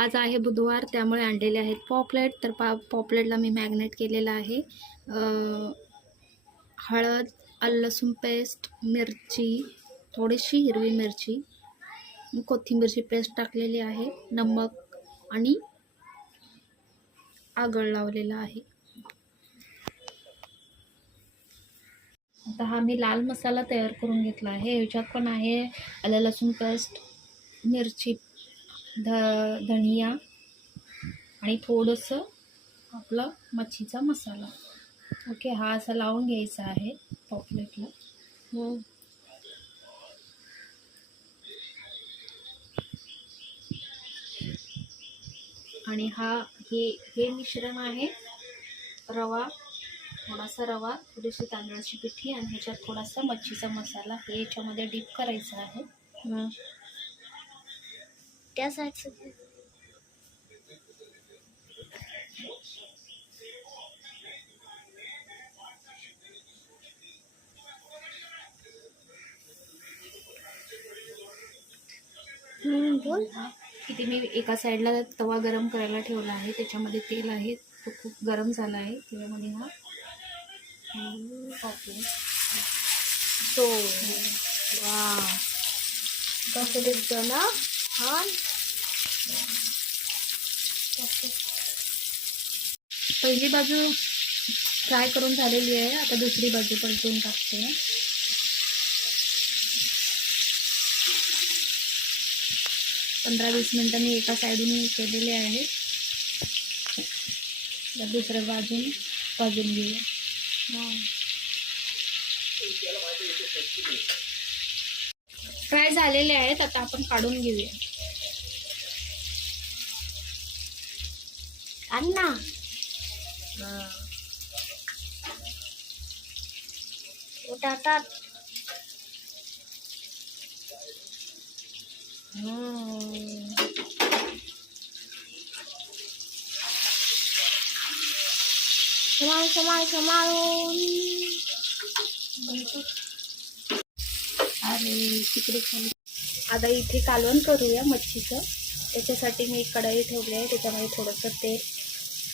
आज आहे बुधवार, त्यामुळे आणलेले आहेत पॉपलेट. तर पॉपलेटला मी मॅग्नेट केलेलं आहे. हळद, आलं लसूण पेस्ट, मिरची, थोडीशी हिरवी मिरची, कोथिंबीरची पेस्ट टाकलेली आहे, नमक आणि आगळ लावलेला आहे. आता हा मी लाल मसाला तयार करून घेतला आहे. ह्याच्यात पण आहे आलं लसूण पेस्ट, मिरची, धनिया आणि थोडंसं आपला मच्छीचा मसाला. ओके, हा असा लावून घ्यायचा आहे पॉपलेटला. आणि हे मिश्रण आहे रवा, थोडासा रवा, थोडीशी तांदळाची पिठी आणि ह्याच्यात थोडासा मच्छीचा मसाला. हे याच्यामध्ये डीप करायचं आहे. त्या साईडचं बोल. इथे मी एका साईडला तवा गरम करायला ठेवला आहे. त्याच्यामध्ये तेल आहे, तो खूप गरम झाला आहे. त्याच्यामध्ये हा पॉपलेट. तो वा, कसं दिसतं ना छान. पहिली बाजू फ्राय करून झालेली आहे. आता दुसरी बाजू पलटून टाकते. पंधरा 20 मिनटं मी एका साईडून केलेले आहे. तर दुसऱ्या बाजून भाजून घेऊया. फ्राय झालेले आहेत, आता आपण काढून घेऊया. अन्ना उठातात. समाळून अरे तिकडे खाली. आता इथे कालवण करूया मच्छीचं. त्याच्यासाठी मी एक कढई ठेवली आहे, त्याच्यामध्ये थोडंसं तेल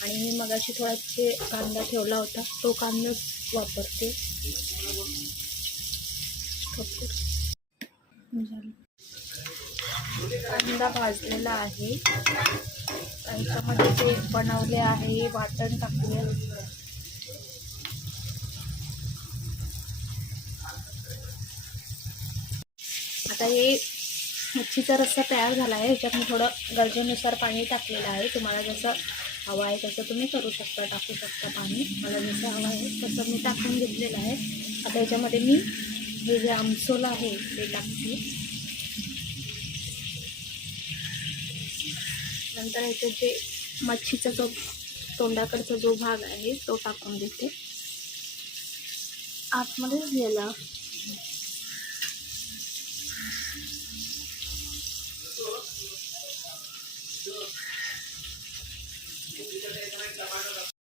आणि मी मगाशी थोडासे कांदा ठेवला होता, तो कांदा वापरते. कांदा भाजलेला आहे. त्याच्यामध्ये जे बनवले आहे वाटण टाकूया. आता हे मच्छीचा रस्सा तयार झाला आहे. ह्याच्यात मी थोडं गरजेनुसार पाणी टाकलेलं आहे. तुम्हाला जसं हवं आहे तसं तुम्ही करू शकता, टाकू शकता पाणी. मला जसं हवं आहे तसं मी टाकून घेतलेलं आहे. आता ह्याच्यामध्ये मी हे जे आमसूल आहे ते टाकते. नंतर ह्याच्यात जे मच्छीचा जो तोंडाकडचा जो भाग आहे तो टाकून देते. आतमध्येच गेला.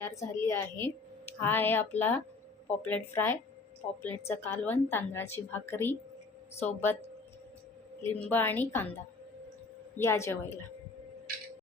तयार झाली आहे. हा आहे आपला पॉपलेट फ्राय, पॉपलेटचं कालवण, तांदळाची भाकरी सोबत लिंब आणि कांदा. या जेवायला.